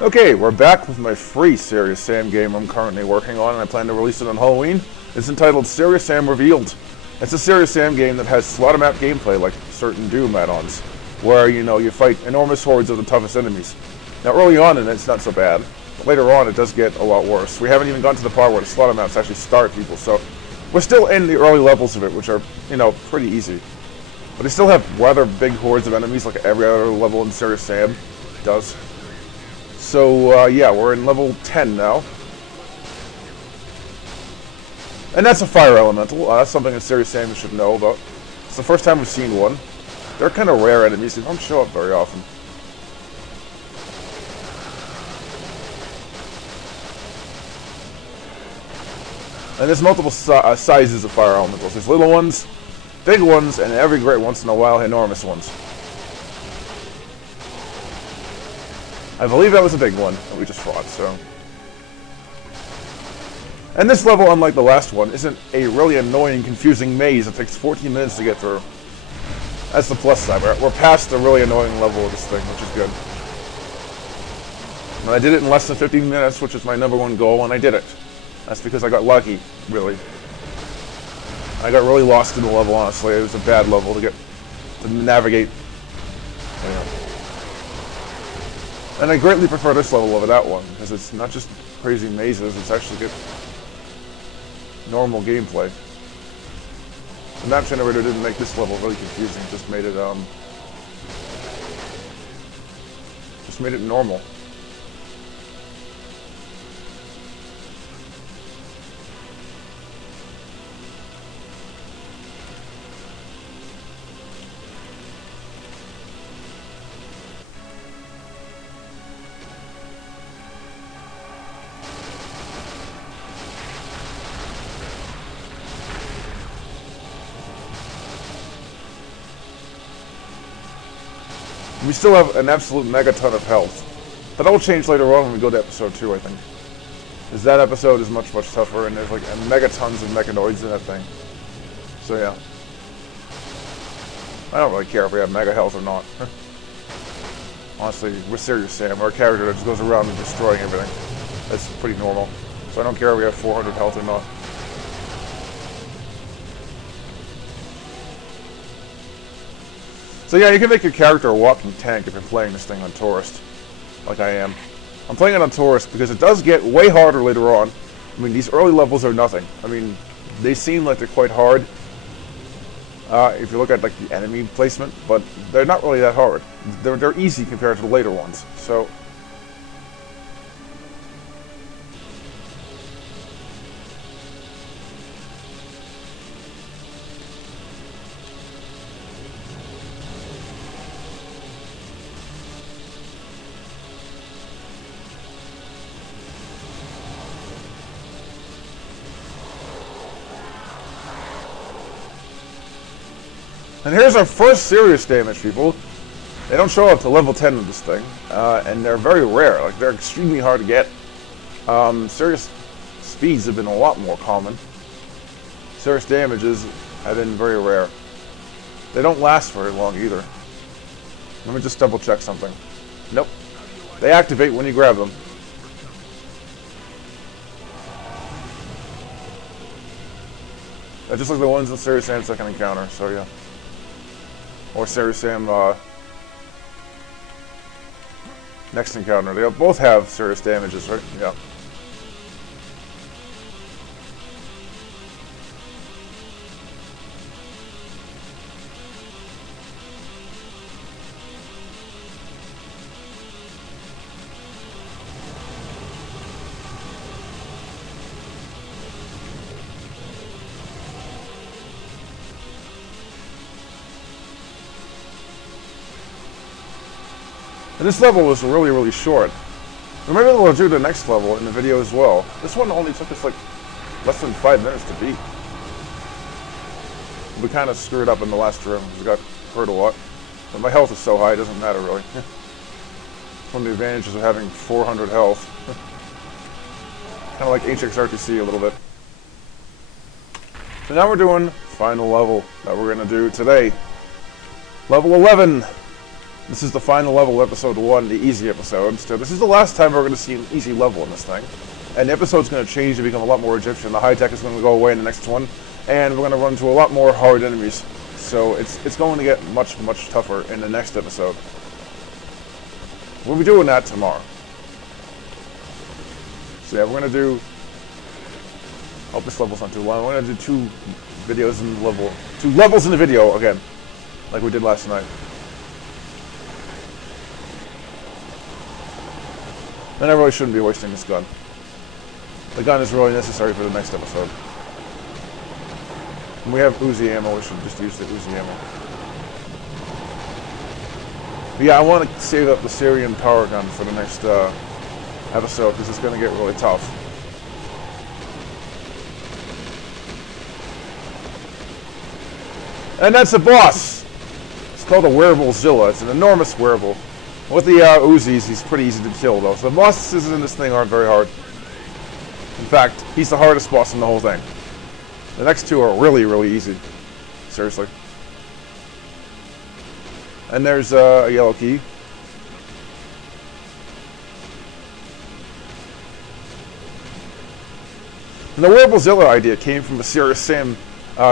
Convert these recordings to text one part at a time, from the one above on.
Okay, we're back with my free SeriousSam game I'm currently working on, and I plan to release it on Halloween. It's entitled SeriousSam Revealed. It's a SeriousSam game that has Slaughtermap gameplay like certain Doom add-ons, where, you fight enormous hordes of the toughest enemies. Now, early on in it, it's not so bad, but later on it does get a lot worse. We haven't even gotten to the part where the Slaughtermaps actually start people, so we're still in the early levels of it, which are, pretty easy. But they still have rather big hordes of enemies like every other level in SeriousSam does. So, yeah, we're in level 10 now. And that's a fire elemental. That's something that SeriousSam should know about. It's the first time we've seen one. They're kind of rare enemies. They don't show up very often. And there's multiple sizes of fire elementals. There's little ones, big ones, and every great once in a while, enormous ones. I believe that was a big one that we just fought, so... And this level, unlike the last one, isn't a really annoying, confusing maze that takes 14 minutes to get through. That's the plus side. We're past the really annoying level of this thing, which is good. And I did it in less than 15 minutes, which is my #1 goal, and I did it. That's because I got lucky, really. I got really lost in the level, honestly. It was a bad level to navigate. And I greatly prefer this level over that one, because it's not just crazy mazes, it's actually good normal gameplay. The map generator didn't make this level really confusing, just made it normal. We still have an absolute megaton of health. But that'll change later on when we go to episode 2, I think. Because that episode is much, much tougher, and there's like megatons of mechanoids in that thing. So yeah. I don't really care if we have mega health or not. Honestly, we're SeriousSam. Our character that just goes around and destroying everything. That's pretty normal. So I don't care if we have 400 health or not. So yeah, you can make your character a walking tank if you're playing this thing on Tourist, like I am. I'm playing it on Tourist because it does get way harder later on. I mean, these early levels are nothing. I mean, they seem like they're quite hard if you look at like the enemy placement, but they're not really that hard. They're easy compared to the later ones. So. And here's our first serious damage, people. They don't show up to level 10 of this thing, and they're very rare. Like, they're extremely hard to get. Serious speeds have been a lot more common. Serious damages have been very rare. They don't last very long either. Let me just double check something. Nope. They activate when you grab them. They're just like the ones in SeriousSam Second Encounter, so yeah. Or SeriousSam Next Encounter. They both have serious damages, right? Yeah. And this level was really, really short. We might be able to do the next level in the video as well. This one only took us like less than 5 minutes to beat. We kind of screwed up in the last room. We got hurt a lot. But my health is so high, it doesn't matter really. One of the advantages of having 400 health. Kind of like HXRTC a little bit. So now we're doing final level that we're going to do today. Level 11. This is the final level, episode 1, the easy episode. So this is the last time we're going to see an easy level in this thing. And the episode's going to change to become a lot more Egyptian. The high tech is going to go away in the next one. And we're going to run into a lot more hard enemies. So it's going to get much, much tougher in the next episode. We'll be doing that tomorrow. So yeah, we're going to do... I hope this level's not too long. We're going to do 2 videos in the level... 2 levels in the video again. Like we did last night. And I really shouldn't be wasting this gun. The gun is really necessary for the next episode. And we have Uzi ammo, we should just use the Uzi ammo. But yeah, I want to save up the Syrian power gun for the next episode, because it's going to get really tough. And that's a boss! It's called a wearable Zilla. It's an enormous wearable. With the Uzis, he's pretty easy to kill, though. So the bosses in this thing aren't very hard. In fact, he's the hardest boss in the whole thing. The next 2 are really, really easy. Seriously. And there's a yellow key. And the wearable Zilla idea came from a SeriousSam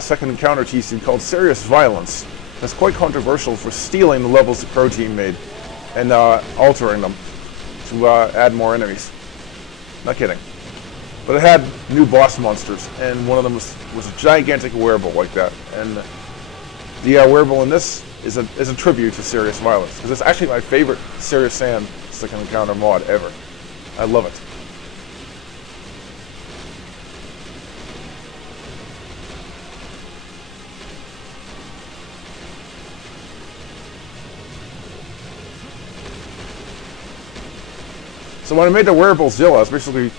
second encounter TC called Serious Violence. That's quite controversial for stealing the levels the Pro Team made and altering them to add more enemies. Not kidding. But it had new boss monsters, and one of them was a gigantic wearable like that. And the wearable in this is a tribute to Serious Violence, because it's actually my favorite SeriousSam second encounter mod ever. I love it. So when I made the wearable Zilla, I was basically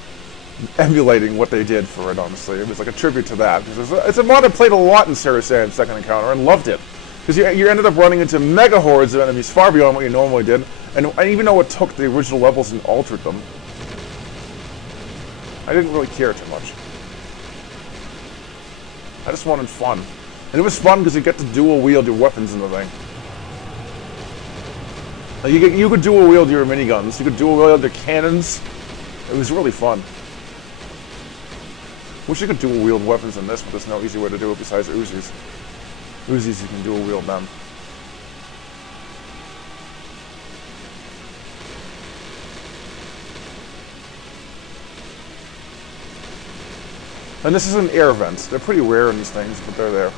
emulating what they did for it, honestly. It was like a tribute to that. It's a mod I played a lot in SeriousSam Second Encounter and loved it. Because you ended up running into mega hordes of enemies far beyond what you normally did. And even though it took the original levels and altered them, I didn't really care too much. I just wanted fun. And it was fun because you get to dual wield your weapons in the thing. Like you could dual wield your miniguns, you could dual wield your cannons. It was really fun. Wish you could dual wield weapons in this, but there's no easy way to do it besides Uzis. Uzis, you can dual wield them. And this is an air vent. They're pretty rare in these things, but they're there.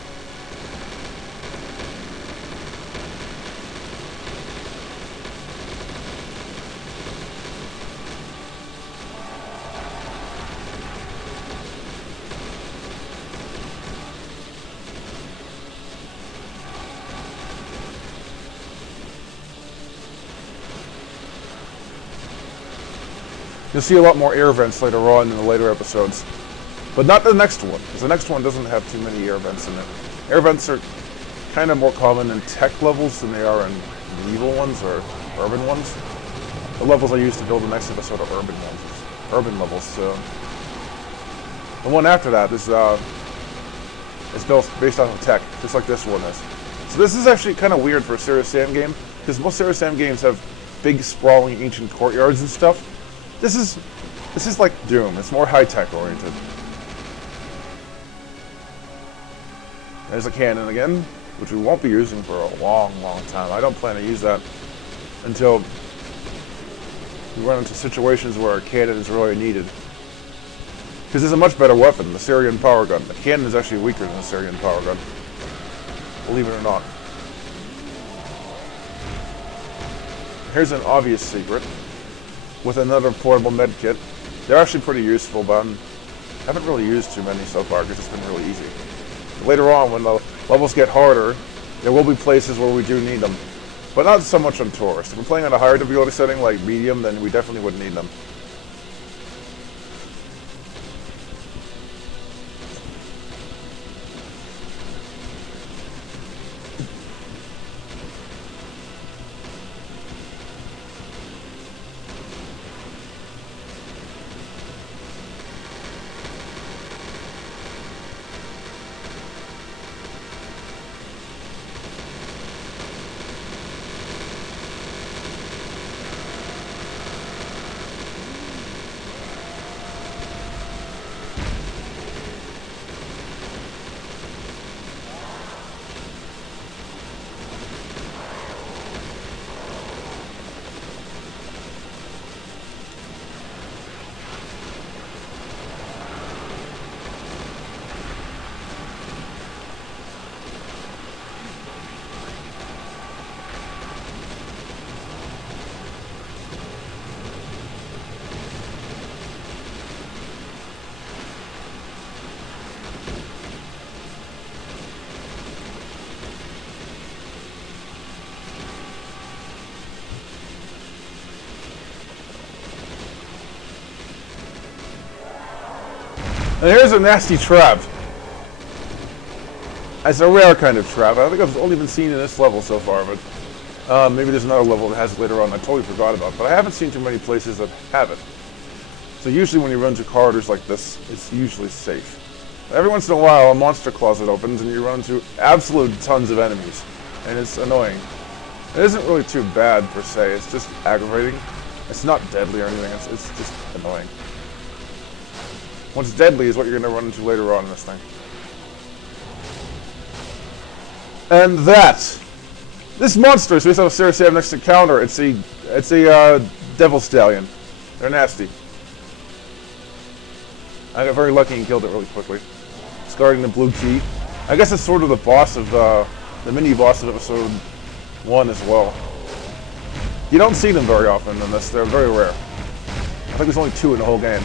You'll see a lot more air vents later on in the later episodes. But not the next one, because the next one doesn't have too many air vents in it. Air vents are kind of more common in tech levels than they are in medieval ones or urban ones. The levels I use to build the next episode are urban ones, urban levels. So the one after that is built based off of tech, just like this one is. So this is actually kind of weird for a SeriousSam game, because most SeriousSam games have big, sprawling, ancient courtyards and stuff. This is like Doom. It's more high-tech oriented. There's a cannon again, which we won't be using for a long, long time. I don't plan to use that until we run into situations where a cannon is really needed. Because it's a much better weapon, the Syrian power gun. The cannon is actually weaker than the Syrian power gun. Believe it or not. Here's an obvious secret. With another portable med kit. They're actually pretty useful, but I haven't really used too many so far because it's been really easy. Later on, when the levels get harder, there will be places where we do need them. But not so much on Taurus. If we're playing on a higher difficulty setting like medium, then we definitely wouldn't need them. And here's a nasty trap. It's a rare kind of trap. I think I've only been seen in this level so far, but maybe there's another level that has it later on I totally forgot about. But I haven't seen too many places that have it. So usually when you run through corridors like this, it's usually safe. Every once in a while, a monster closet opens and you run into absolute tons of enemies. And it's annoying. It isn't really too bad, per se. It's just aggravating. It's not deadly or anything. It's just annoying. What's deadly is what you're going to run into later on in this thing. And this monster is based on a Serious Sam next encounter. It's a devil stallion. They're nasty. I got very lucky and killed it really quickly. It's guarding the blue key. I guess it's sort of the boss of the mini boss of episode 1 as well. You don't see them very often in this. They're very rare. I think there's only 2 in the whole game.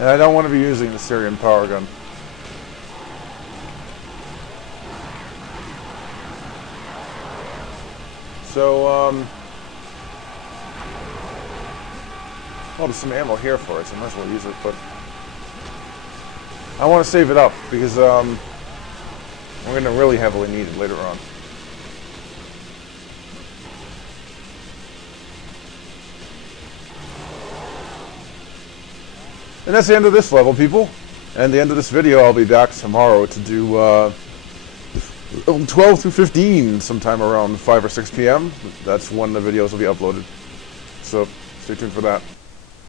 And I don't want to be using the Syrian power gun. So, well, there's some ammo here for it, so I might as well use it, but I want to save it up, because we're going to really heavily need it later on. And that's the end of this level, people. And the end of this video. I'll be back tomorrow to do 12 through 15, sometime around 5 or 6 p.m. That's when the videos will be uploaded. So stay tuned for that.